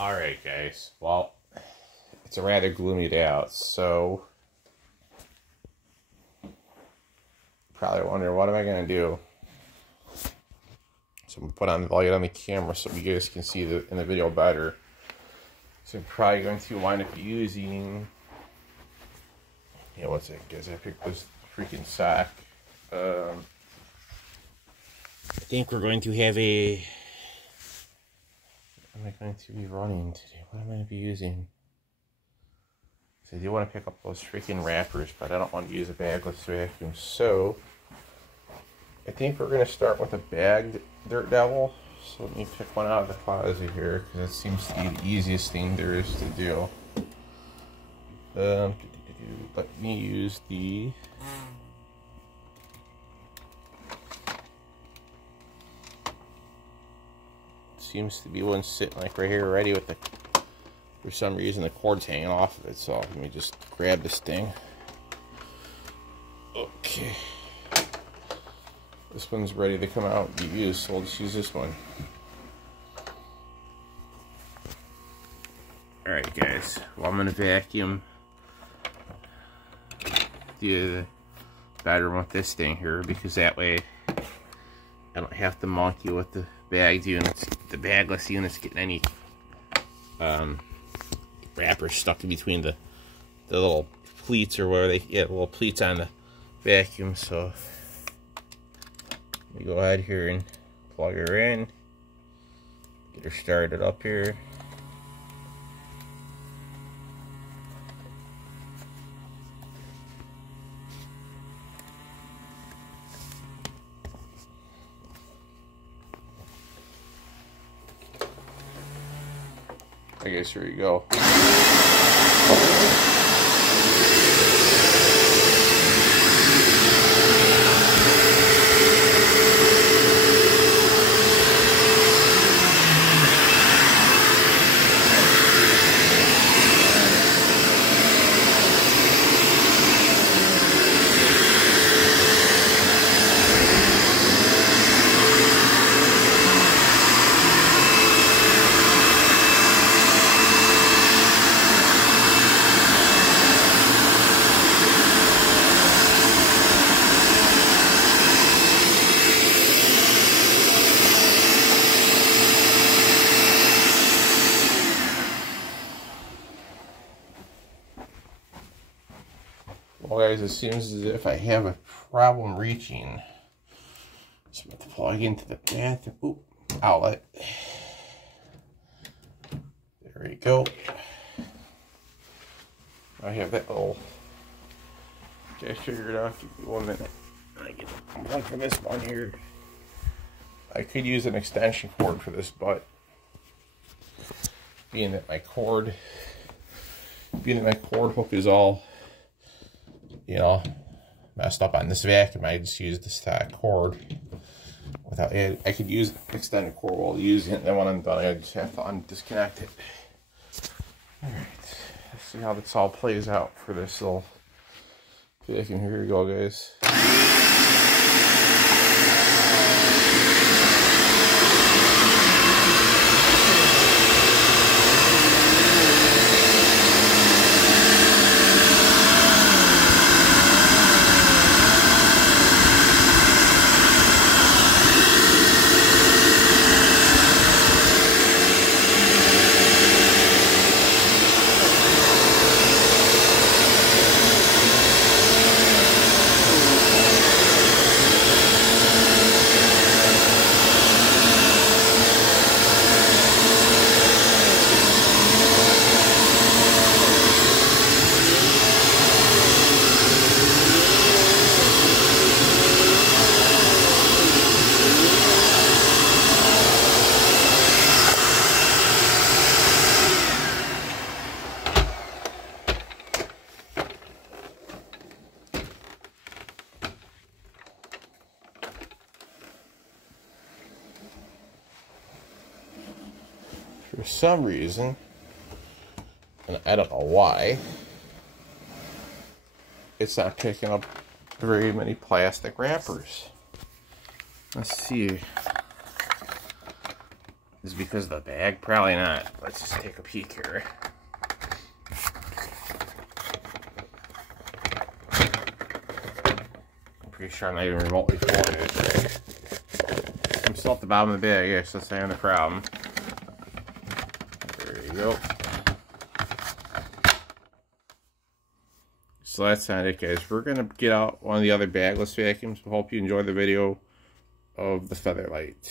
Alright guys, well, it's a rather gloomy day out, so probably wondering what am I going to do. So I'm going to put on the light on the camera so you guys can see in the video better. So I'm probably going to wind up using, what's it guys, I picked this freaking sock. I think we're going to have a, what am I going to be running today? What am I going to be using? So I do want to pick up those freaking wrappers, but I don't want to use a bagless vacuum. So I think we're going to start with a bagged Dirt Devil. So let me pick one out of the closet here, because it seems to be the easiest thing there is to do. Let me use the seems to be one sitting like right here already with the, for some reason the cord's hanging off of it, so let me just grab this thing. Okay, this one's ready to come out and be used, so we'll just use this one. Alright guys, well I'm going to vacuum the bedroom with this thing here, because that way I don't have to monkey with the bagged units, the bagless units getting any wrappers stuck in between the little pleats, or where they get little pleats on the vacuum. So let me go ahead here and plug her in, get her started up here. I guess here you go. Well guys, it seems as if I have a problem reaching. So I'm going to plug into the bathroom outlet. There we go. I have that little, okay, I figured it out. Give me 1 minute. I get one for this one here. I could use an extension cord for this, but being that my cord hook is all, messed up on this vacuum, I just use this cord. Without it, I could use extended cord while using it, and then when I'm done, I just have to disconnect it. Alright, let's see how this all plays out for this little vacuum. Here we go, guys. For some reason, and I don't know why, it's not picking up very many plastic wrappers. Let's see. Is it because of the bag? Probably not. Let's just take a peek here. I'm pretty sure I'm not even remotely pulling it. I'm still at the bottom of the bag. Yes, that's the problem. There you go. So that's not it, guys. We're going to get out one of the other bagless vacuums. Hope you enjoy the video of the Featherlite.